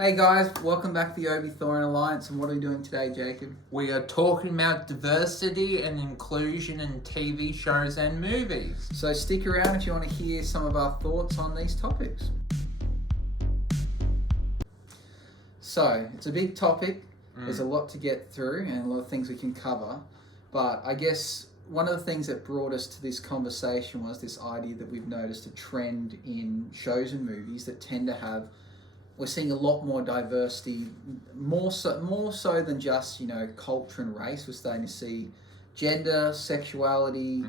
Hey guys, welcome back to the Obi Thorin Alliance, and what are we doing today, Jacob? We are talking about diversity and inclusion in TV shows and movies. So stick around if you want to hear some of our thoughts on these topics. So, it's a big topic, there's a lot to get through and a lot of things we can cover, but I guess one of the things that brought us to this conversation was this idea that we've noticed a trend in shows and movies that tend to have, we're seeing a lot more diversity, more so than just culture and race. We're starting to see gender, sexuality,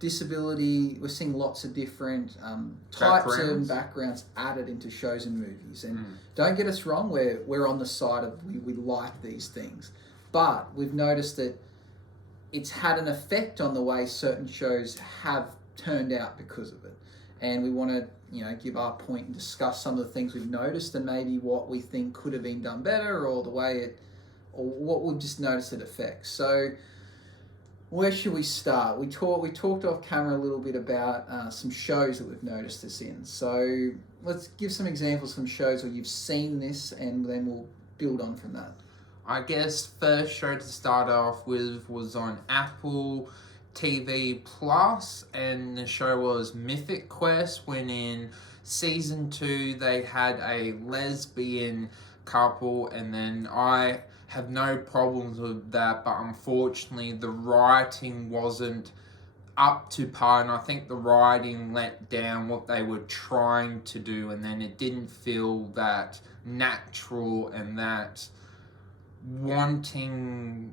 disability. We're seeing lots of different types and backgrounds added into shows and movies. And don't get us wrong, we're on the side of we like these things, but we've noticed that it's had an effect on the way certain shows have turned out because of it. And we want to give our point and discuss some of the things we've noticed and maybe what we think could have been done better or the way or what we've just noticed it affects. So where should we start? We talked off camera a little bit about some shows that we've noticed this in. So let's give some examples from shows where you've seen this and then we'll build on from that. I guess first show to start off with was on Apple TV Plus, and the show was Mythic Quest, when in season 2 they had a lesbian couple, and then I have no problems with that, but unfortunately the writing wasn't up to par, and I think the writing let down what they were trying to do, and then it didn't feel that natural and that wanting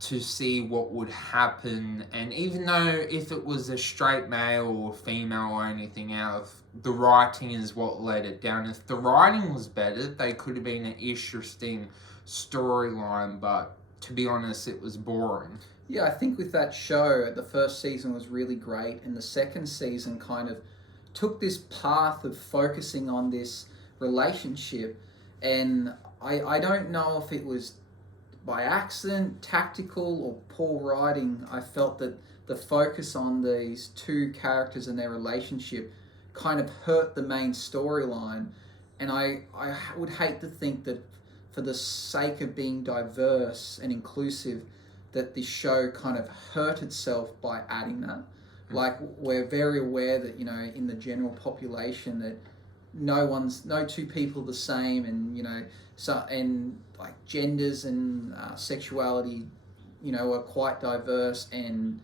to see what would happen. And even though if it was a straight male or female or anything else, the writing is what let it down. If the writing was better, they could have been an interesting storyline, but to be honest, it was boring. Yeah, I think with that show, the first season was really great, and the second season kind of took this path of focusing on this relationship, and I don't know if it was by accident, tactical, or poor writing. I felt that the focus on these two characters and their relationship kind of hurt the main storyline, and I would hate to think that for the sake of being diverse and inclusive that this show kind of hurt itself by adding that. Like, we're very aware that in the general population that no two people are the same, and like genders and sexuality are quite diverse, and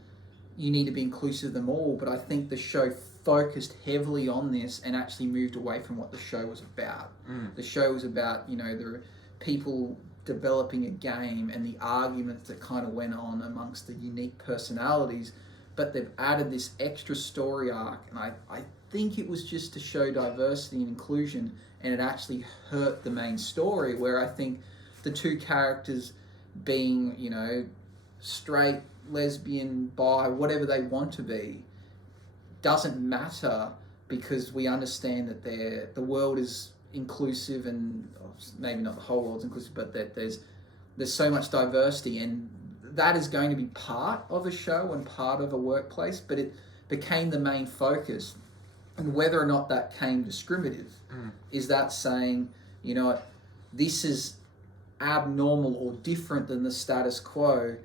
you need to be inclusive of them all. But I think the show focused heavily on this and actually moved away from what the show was about. The show was about the people developing a game and the arguments that kind of went on amongst the unique personalities, but they've added this extra story arc, and I think it was just to show diversity and inclusion, and it actually hurt the main story, where I think the two characters being, straight, lesbian, bi, whatever they want to be, doesn't matter, because we understand that the world is inclusive, and maybe not the whole world's inclusive, but that there's so much diversity, and that is going to be part of a show and part of a workplace, but it became the main focus. And whether or not that came discriminative, is that saying, this is abnormal or different than the status quo,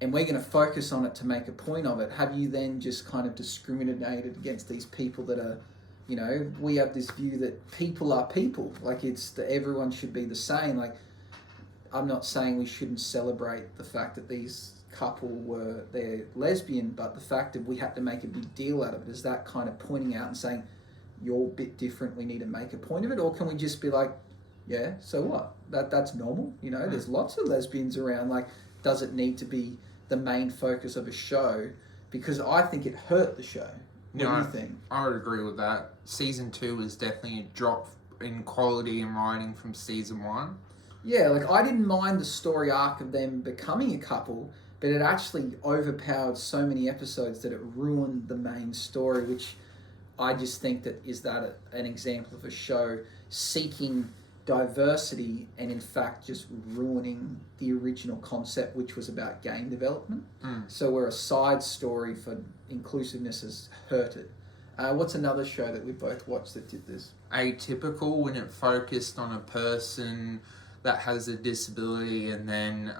and we're going to focus on it to make a point of it? Have you then just kind of discriminated against these people that are, we have this view that people are people, like it's that everyone should be the same. Like, I'm not saying we shouldn't celebrate the fact that these couple they're lesbian, but the fact that we had to make a big deal out of it, is that kind of pointing out and saying, you're a bit different, we need to make a point of it? Or can we just be like, yeah, so what? That's normal, there's lots of lesbians around. Like, does it need to be the main focus of a show? Because I think it hurt the show. What do you think? I would agree with that. Season 2 was definitely a drop in quality and writing from season 1. Yeah, like, I didn't mind the story arc of them becoming a couple, but it actually overpowered so many episodes that it ruined the main story, which I just think that is an example of a show seeking diversity and in fact just ruining the original concept, which was about game development. So where a side story for inclusiveness has hurt it. What's another show that we both watched that did this? Atypical, when it focused on a person that has a disability, and then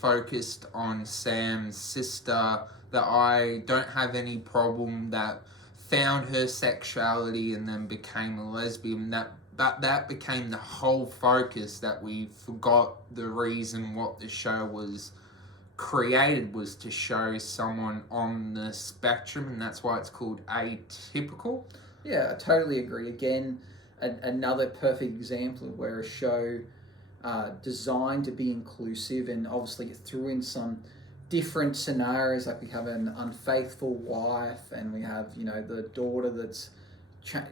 focused on Sam's sister that I don't have any problem, that found her sexuality and then became a lesbian. That became the whole focus, that we forgot the reason what the show was created was to show someone on the spectrum, and that's why it's called Atypical. Yeah, I totally agree. Again, another perfect example of where a show designed to be inclusive, and obviously it threw in some different scenarios, like we have an unfaithful wife, and we have, you know, the daughter that's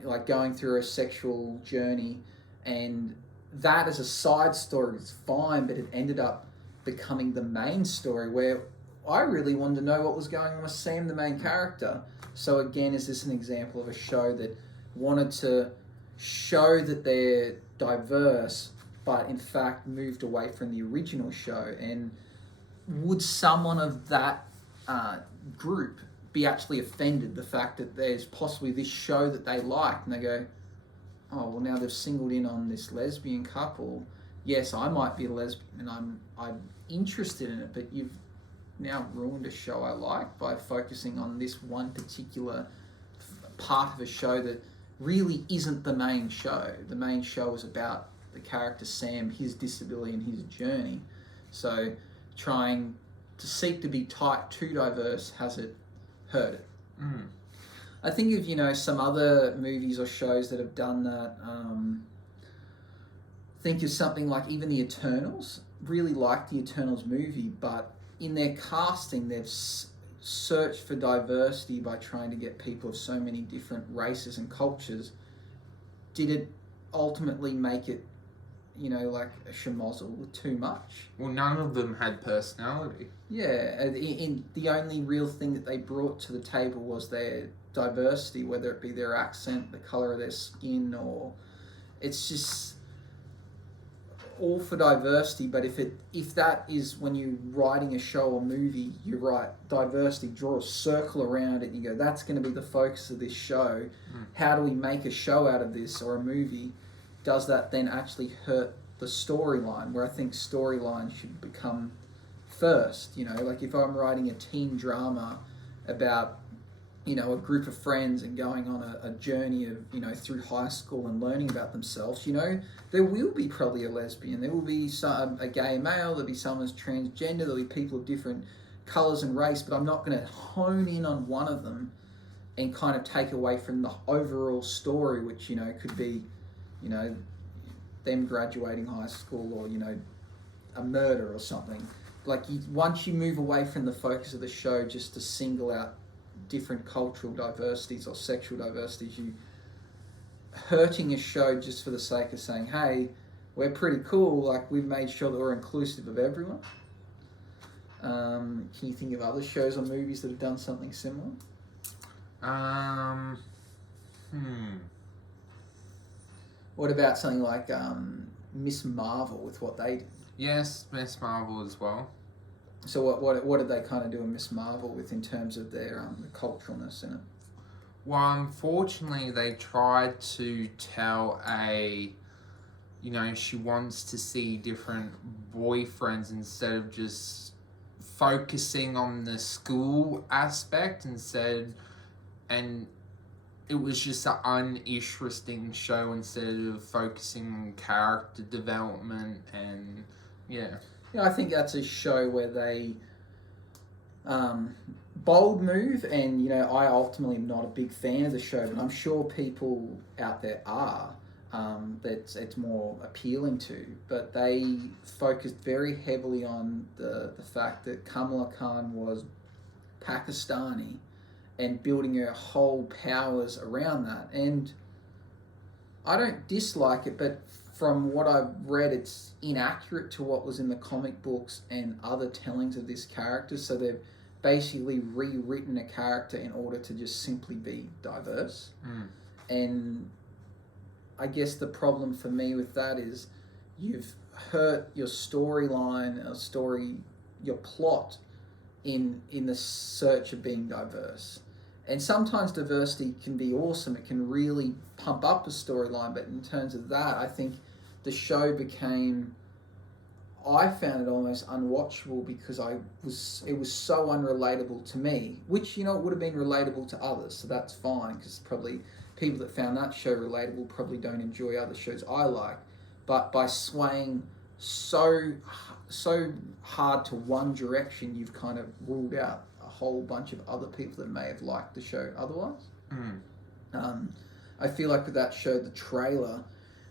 like going through a sexual journey, and that as a side story is fine, but it ended up becoming the main story, where I really wanted to know what was going on with Sam, the main character. So again, is this an example of a show that wanted to show that they're diverse, but in fact moved away from the original show? And would someone of that group be actually offended the fact that there's possibly this show that they like, and they go, oh, well, now they've singled in on this lesbian couple. Yes, I might be a lesbian and I'm interested in it, but you've now ruined a show I like by focusing on this one particular part of a show that really isn't the main show. The main show is about the character Sam, his disability and his journey. So trying to seek to be too diverse, has it hurt it? Mm. I think of, you know, some other movies or shows that have done that. Think of something like even The Eternals. Really like The Eternals movie, but in their casting, they've searched for diversity by trying to get people of so many different races and cultures. Did it ultimately make it, you know, like a schmozzle too much? Well, none of them had personality. Yeah, in the only real thing that they brought to the table was their diversity, whether it be their accent, the colour of their skin, or it's just all for diversity. But if that is when you're writing a show or movie, you write diversity, draw a circle around it, and you go, that's going to be the focus of this show. How do we make a show out of this, or a movie? Does that then actually hurt the storyline, where I think storyline should become first? You know, like if I'm writing a teen drama about, you know, a group of friends and going on a journey of, you know, through high school and learning about themselves, you know, there will be probably a lesbian, there will be a gay male, there'll be someone who's transgender, there'll be people of different colours and race, but I'm not going to hone in on one of them and kind of take away from the overall story, which, you know, could be, you know, them graduating high school, or, you know, a murder or something. Like, once you move away from the focus of the show just to single out different cultural diversities or sexual diversities, you hurting a show just for the sake of saying, hey, we're pretty cool, like we've made sure that we're inclusive of everyone. Can you think of other shows or movies that have done something similar? What about something like Miss Marvel with what they did? Yes, Miss Marvel as well. So what did they kind of do in Miss Marvel with, in terms of their culturalness in it? Well, unfortunately, they tried to tell you know, she wants to see different boyfriends instead of just focusing on the school aspect instead, and it was just an uninteresting show instead of focusing on character development. And yeah. Yeah, I think that's a show where they bold move, and, you know, I ultimately am not a big fan of the show, but I'm sure people out there are, that it's more appealing to. But they focused very heavily on the fact that Kamala Khan was Pakistani, and building her whole powers around that. And I don't dislike it, but from what I've read, it's inaccurate to what was in the comic books and other tellings of this character. So they've basically rewritten a character in order to just simply be diverse. And I guess the problem for me with that is you've hurt your storyline, your plot in the search of being diverse. And sometimes diversity can be awesome. It can really pump up a storyline. But in terms of that, I think the show became, I found it almost unwatchable because it was so unrelatable to me, which, it would have been relatable to others, so that's fine, because probably people that found that show relatable probably don't enjoy other shows I like. But by swaying so hard to one direction, you've kind of ruled out a whole bunch of other people that may have liked the show otherwise. I feel like with that show, the trailer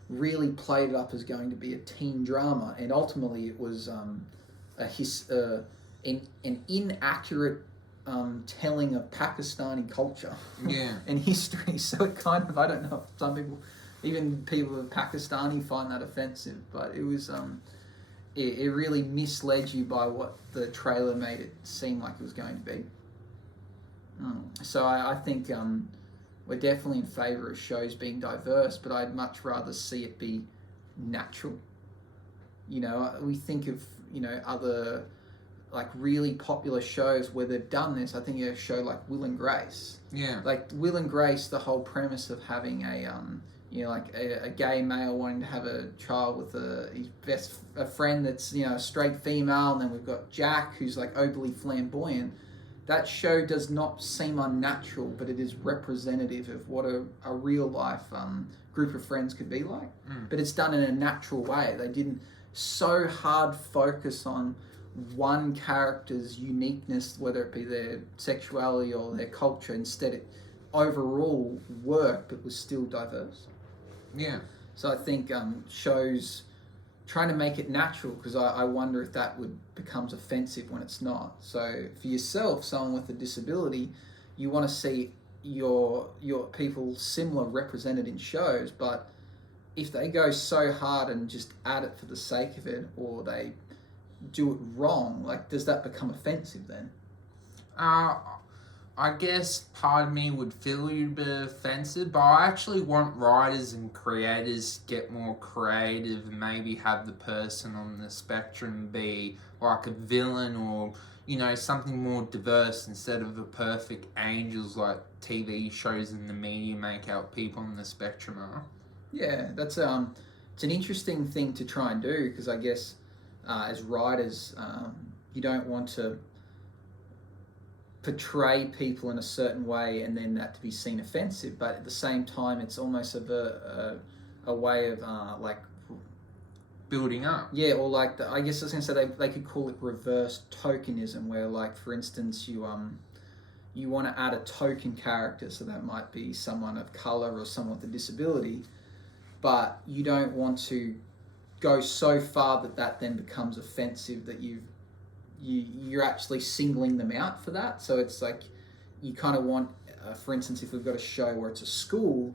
really played it up as going to be a teen drama, and ultimately it was an inaccurate telling of Pakistani culture and history. So it kind of, I don't know if some people, even people of Pakistani, find that offensive, but it was it really misled you by what the trailer made it seem like it was going to be. So I think we're definitely in favour of shows being diverse, but I'd much rather see it be natural. We think of, other like really popular shows where they've done this. I think a show like Will and Grace. Yeah. Like Will and Grace, the whole premise of having a gay male wanting to have a child with a friend that's, a straight female, and then we've got Jack who's like overly flamboyant. That show does not seem unnatural, but it is representative of what a real life group of friends could be like. But it's done in a natural way. They didn't so hard focus on one character's uniqueness, whether it be their sexuality or their culture. Instead, it overall worked, but was still diverse. Yeah. So I think shows trying to make it natural, because I wonder if that becomes offensive when it's not. So for yourself, someone with a disability, you want to see your people similar represented in shows, but if they go so hard and just add it for the sake of it, or they do it wrong, like, does that become offensive then? I guess part of me would feel a bit offensive, but I actually want writers and creators to get more creative and maybe have the person on the spectrum be like a villain, or, something more diverse instead of the perfect angels like TV shows and the media make out people on the spectrum are. Yeah, that's it's an interesting thing to try and do, because I guess as writers, you don't want to portray people in a certain way and then that to be seen offensive, but at the same time it's almost a way of like building up. Yeah, or like I guess I was going to say they could call it reverse tokenism, where, like, for instance, you want to add a token character, so that might be someone of color or someone with a disability, but you don't want to go so far that then becomes offensive, that you're actually singling them out for that. So it's like you kind of want, for instance, if we've got a show where it's a school,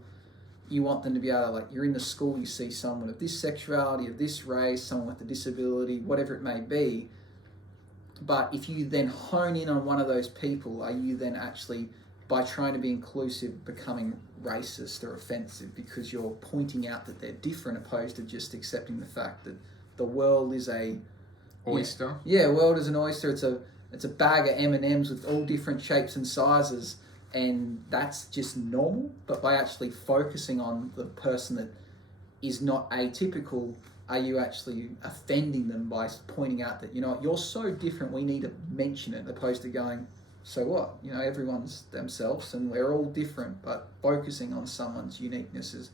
you want them to be able to, like, you're in the school, you see someone of this sexuality, of this race, someone with a disability, whatever it may be. But if you then hone in on one of those people, are you then actually, by trying to be inclusive, becoming racist or offensive because you're pointing out that they're different, opposed to just accepting the fact that the world is a oyster? World is an oyster. It's a bag of M&Ms with all different shapes and sizes, and that's just normal. But by actually focusing on the person that is not atypical, are you actually offending them by pointing out that, you're so different, we need to mention it, opposed to going, so what? Everyone's themselves and we're all different, but focusing on someone's uniqueness is,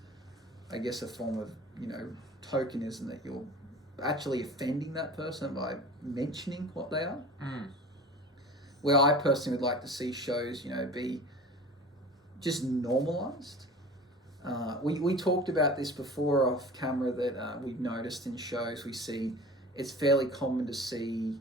I guess, a form of, tokenism, that you're actually offending that person by mentioning what they are. Where I personally would like to see shows, be just normalized. We talked about this before off camera, that we've noticed in shows it's fairly common to see.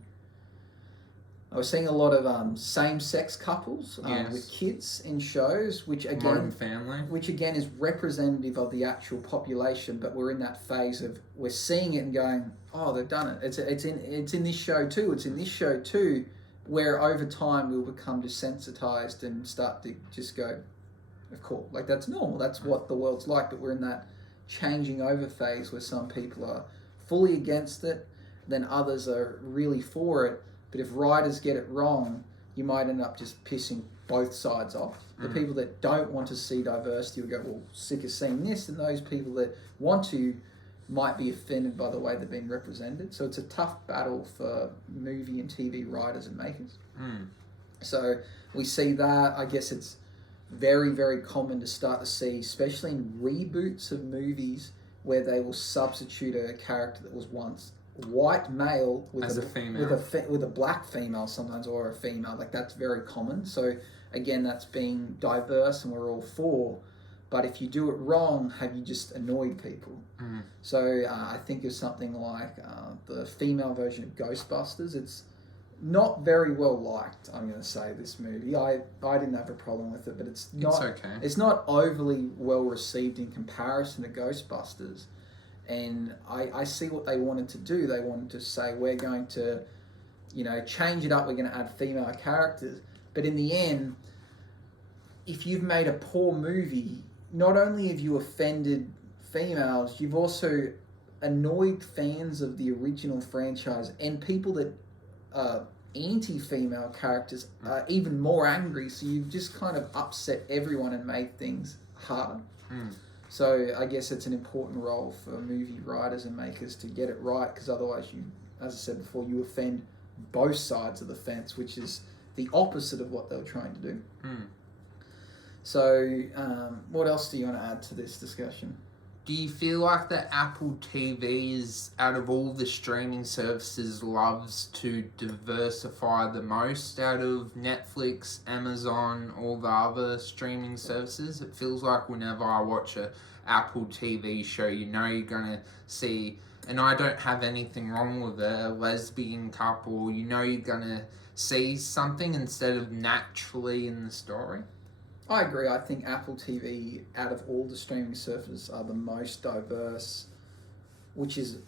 I was seeing a lot of same-sex couples with kids in shows, which again, Modern Family, which again is representative of the actual population. But we're in that phase of we're seeing it and going, oh, they've done it. It's in this show too. It's in this show too. Where over time we'll become desensitized and start to just go, of course, like, that's normal. That's what the world's like. But we're in that changing over phase where some people are fully against it, then others are really for it. But if writers get it wrong, you might end up just pissing both sides off. The people that don't want to see diversity will go, well, sick of seeing this, and those people that want to might be offended by the way they've been represented. So it's a tough battle for movie and TV writers and makers. So we see that. I guess it's very, very common to start to see, especially in reboots of movies, where they will substitute a character that was once white male with as a female, with a black female sometimes, or a female. Like, that's very common. So again, that's being diverse, and we're all for. But if you do it wrong, have you just annoyed people? So I think of something like the female version of Ghostbusters. It's not very well liked, I'm going to say, this movie. I didn't have a problem with it, but it's okay. It's not overly well received in comparison to Ghostbusters. And I see what they wanted to do. They wanted to say, we're going to, change it up. We're going to add female characters. But in the end, if you've made a poor movie, not only have you offended females, you've also annoyed fans of the original franchise, and people that are anti-female characters are even more angry. So you've just kind of upset everyone and made things harder. So I guess it's an important role for movie writers and makers to get it right, because otherwise you, as I said before, you offend both sides of the fence, which is the opposite of what they were trying to do. So what else do you want to add to this discussion? Do you feel like that Apple TV is, out of all the streaming services, loves to diversify the most out of Netflix, Amazon, all the other streaming services? It feels like whenever I watch a Apple TV show, you're going to see, and I don't have anything wrong with it, a lesbian couple, you're going to see something instead of naturally in the story. I agree. I think Apple TV, out of all the streaming services, are the most diverse, which is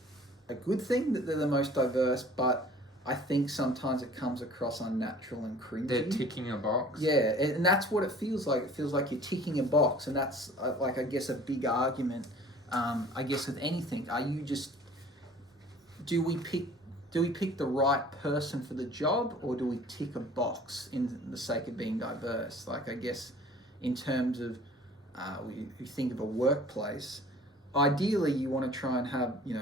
a good thing that they're the most diverse, but I think sometimes it comes across unnatural and cringy. They're ticking a box. Yeah, and that's what it feels like. It feels like you're ticking a box, and that's, I guess, a big argument, I guess, with anything. Are you just... Do we pick the right person for the job, or do we tick a box in the sake of being diverse? Like, I guess, in terms of, you think of a workplace, ideally you want to try and have, you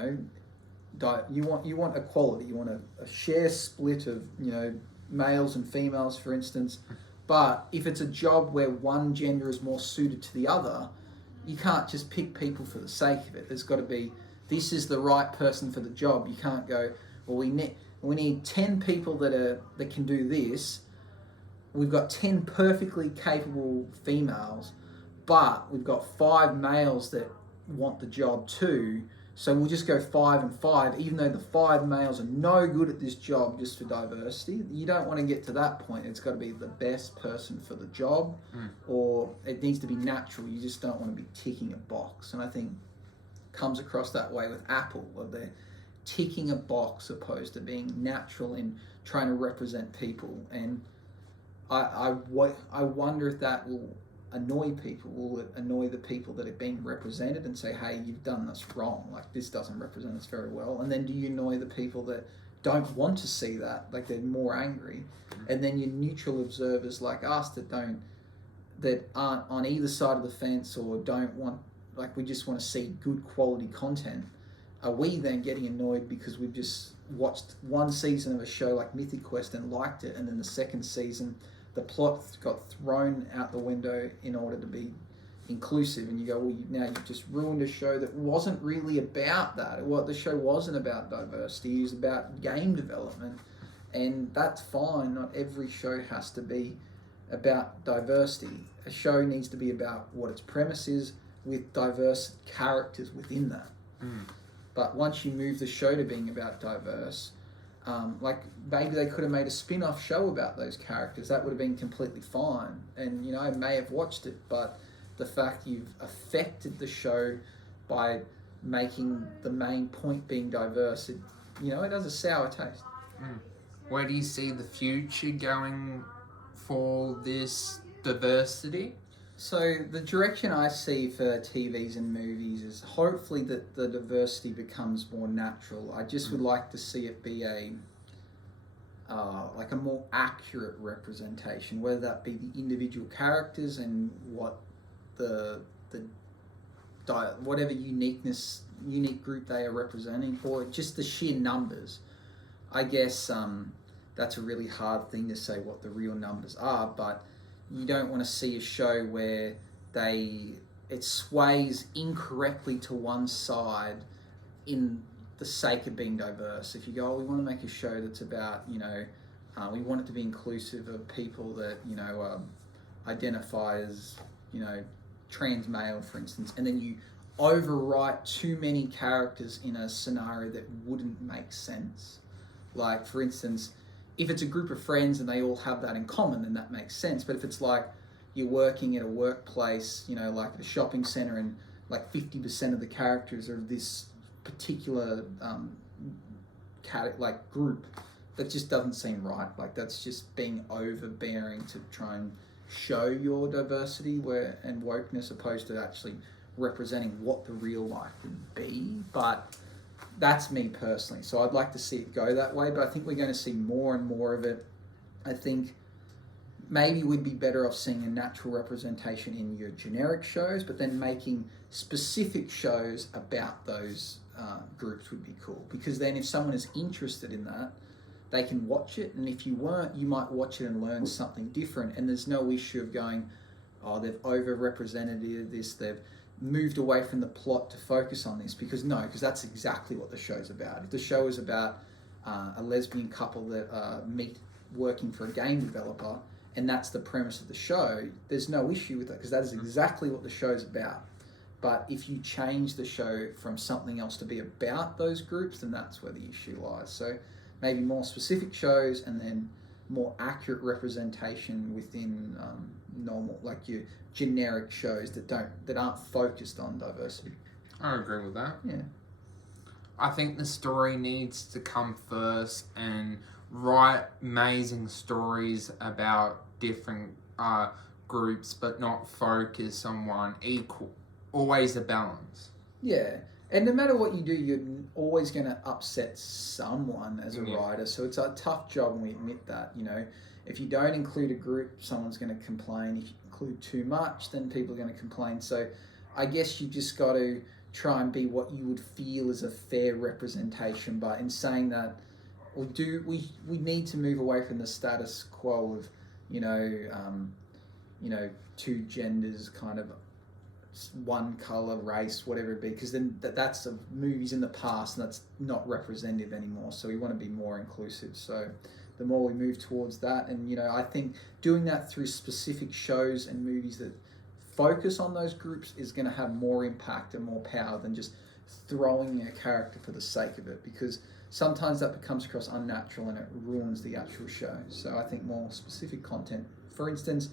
want equality. You want a share split of, males and females, for instance. But if it's a job where one gender is more suited to the other, you can't just pick people for the sake of it. There's got to be, this is the right person for the job. You can't go, well, we need 10 people that can do this. We've got 10 perfectly capable females, but we've got 5 males that want the job too. So we'll just go 5 and 5, even though the 5 males are no good at this job, just for diversity. You don't want to get to that point. It's got to be the best person for the job, or it needs to be natural. You just don't want to be ticking a box. And I think it comes across that way with Apple, where they're ticking a box opposed to being natural in trying to represent people. And I wonder if that will annoy people. Will it annoy the people that are being represented and say, hey, you've done this wrong, like this doesn't represent us very well? And then do you annoy the people that don't want to see that, like they're more angry? And then your neutral observers like us that aren't on either side of the fence, or don't want, like, we just want to see good quality content. Are we then getting annoyed because we've just watched one season of a show like Mythic Quest and liked it, and then the second season the plot got thrown out the window in order to be inclusive, and you go, well, now you've just ruined a show that wasn't really about that. The show wasn't about diversity, it was about game development, and that's fine. Not every show has to be about diversity. A show needs to be about what its premise is, with diverse characters within that. But once you move the show to being about diverse, like maybe they could have made a spin-off show about those characters. That would have been completely fine. And, I may have watched it, but the fact you've affected the show by making the main point being diverse, it has a sour taste. Where do you see the future going for this diversity? So the direction I see for TVs and movies is hopefully that the diversity becomes more natural. I just would like to see it be like a more accurate representation, whether that be the individual characters and what the whatever unique group they are representing, or just the sheer numbers. I guess that's a really hard thing to say what the real numbers are, but you don't want to see a show where it sways incorrectly to one side in the sake of being diverse. If you go, oh, we want to make a show that's about, we want it to be inclusive of people that, identify as, trans male, for instance, and then you overwrite too many characters in a scenario that wouldn't make sense. Like, for instance, if it's a group of friends and they all have that in common, then that makes sense. But if it's like you're working at a workplace, like at a shopping center, and like 50% of the characters are this particular group, that just doesn't seem right. Like, that's just being overbearing to try and show your diversity and wokeness, opposed to actually representing what the real life would be. But that's me personally. So I'd like to see it go that way, but I think we're going to see more and more of it. I think maybe we'd be better off seeing a natural representation in your generic shows, but then making specific shows about those groups would be cool. Because then if someone is interested in that, they can watch it, and if you weren't, you might watch it and learn something different, and there's no issue of going, oh, they've over-represented this, they've moved away from the plot to focus on this, because that's exactly what the show's about. If the show is about a lesbian couple that meet working for a game developer, and that's the premise of the show, there's no issue with that, because that is exactly what the show's about. But if you change the show from something else to be about those groups, then that's where the issue lies. So maybe more specific shows, and then more accurate representation within normal, like your generic shows that aren't focused on diversity. I agree with that. Yeah. I think the story needs to come first, and write amazing stories about different groups, but not focus on one. Equal, always a balance. Yeah. And no matter what you do, you're always going to upset someone as a writer. So it's a tough job, and we admit that. If you don't include a group, someone's going to complain. If you include too much, then people are going to complain. So I guess you just got to try and be what you would feel is a fair representation. But in saying that, we need to move away from the status quo of, two genders, kind of one color, race, whatever it be, because then that's of movies in the past, and that's not representative anymore. So we want to be more inclusive. So the more we move towards that, and I think doing that through specific shows and movies that focus on those groups is going to have more impact and more power than just throwing a character for the sake of it, because sometimes that becomes across unnatural and it ruins the actual show. So I think more specific content. For instance,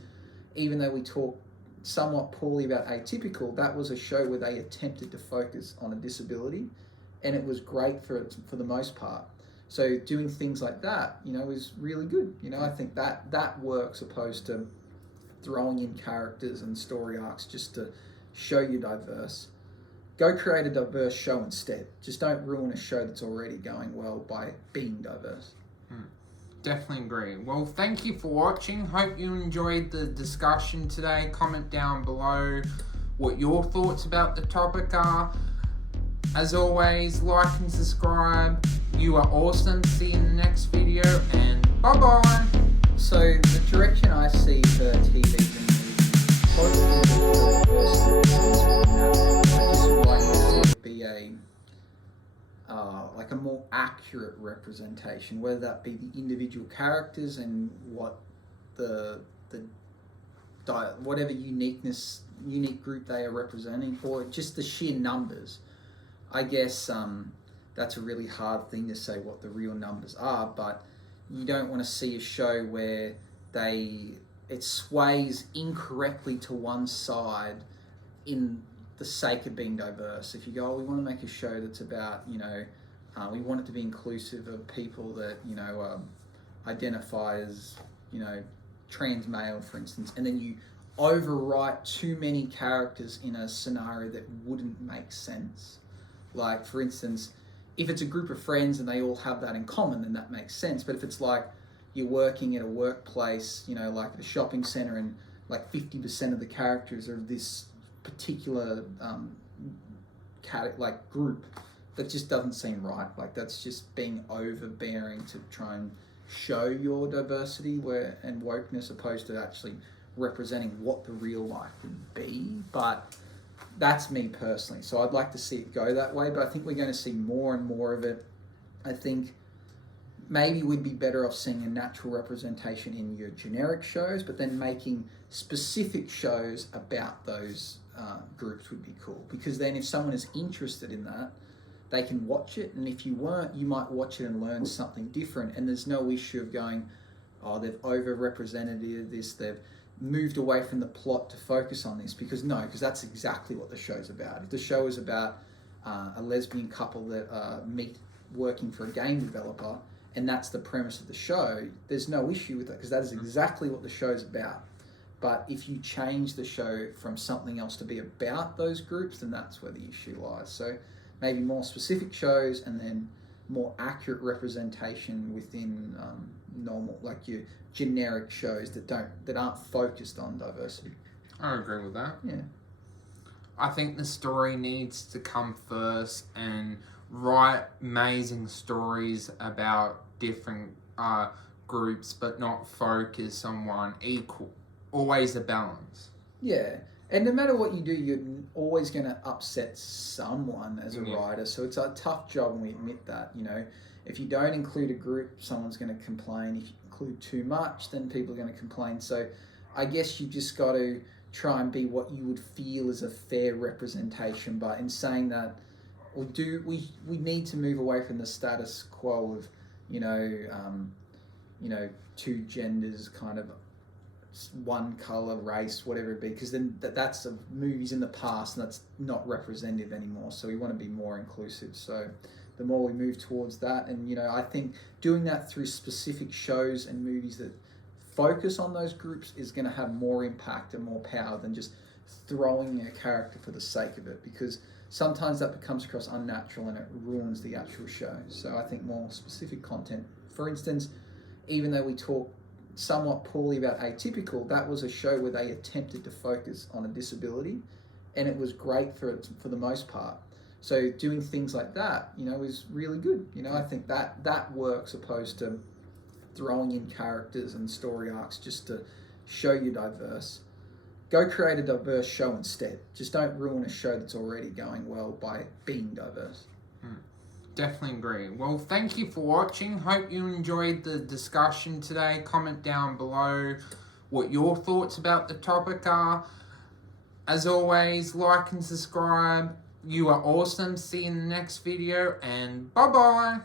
even though we talk somewhat poorly about Atypical, that was a show where they attempted to focus on a disability, and it was great for the most part. So doing things like that, is really good. I think that works, opposed to throwing in characters and story arcs just to show you're diverse. Go create a diverse show instead. Just don't ruin a show that's already going well by being diverse. Definitely agree. Well, thank you for watching. Hope you enjoyed the discussion today. Comment down below what your thoughts about the topic are. As always, like and subscribe. You are awesome. See you in the next video, and bye-bye. So the direction I see for TV and be a more accurate representation, whether that be the individual characters and what whatever unique group they are representing, or just the sheer numbers. I guess that's a really hard thing to say what the real numbers are, but you don't want to see a show where it sways incorrectly to one side in the sake of being diverse. If you go, oh, we want to make a show that's about, we want it to be inclusive of people that, identify as, trans male, for instance, and then you overwrite too many characters in a scenario that wouldn't make sense. Like, for instance, if it's a group of friends and they all have that in common, then that makes sense. But if it's like you're working at a workplace, you know, like a shopping center, and like 50% of the characters are this particular like group. That just doesn't seem right. Like that's just being overbearing to try and show your diversity and wokeness, opposed to actually representing what the real life would be. But that's me personally. So I'd like to see it go that way, but I think we're going to see more and more of it. I think maybe we'd be better off seeing a natural representation in your generic shows, but then making specific shows about those groups would be cool. Because then if someone is interested in that, they can watch it, and if you weren't, you might watch it and learn something different, and there's no issue of going, oh, they've over-represented this, they've moved away from the plot to focus on this, because that's exactly what the show's about. If the show is about a lesbian couple that meet working for a game developer, and that's the premise of the show, there's no issue with that, because that is exactly what the show's about. But if you change the show from something else to be about those groups, then that's where the issue lies. So maybe more specific shows, and then more accurate representation within normal, like your generic shows that aren't focused on diversity. I agree with that. Yeah. I think the story needs to come first, and write amazing stories about different groups, but not focus on one equal. Always a balance. Yeah. And no matter what you do, you're always going to upset someone as a writer. So it's a tough job, and we admit that. You know, if you don't include a group, someone's going to complain. If you include too much, then people are going to complain. So I guess you just got to try and be what you would feel is a fair representation. But in saying that, we need to move away from the status quo of, two genders, kind of one color, race, whatever it be, because then that's movies in the past, and that's not representative anymore. So we want to be more inclusive. So the more we move towards that, and I think doing that through specific shows and movies that focus on those groups is going to have more impact and more power than just throwing a character for the sake of it, because sometimes that becomes across unnatural and it ruins the actual show. So I think more specific content. For instance, even though we talk somewhat poorly about Atypical, that was a show where they attempted to focus on a disability, and it was great for the most part. So doing things like that, is really good. I think that works, opposed to throwing in characters and story arcs just to show you're diverse. Go create a diverse show instead. Just don't ruin a show that's already going well by being diverse. Definitely agree. Well, thank you for watching. Hope you enjoyed the discussion today. Comment down below what your thoughts about the topic are. As always, like and subscribe. You are awesome. See you in the next video, and bye-bye.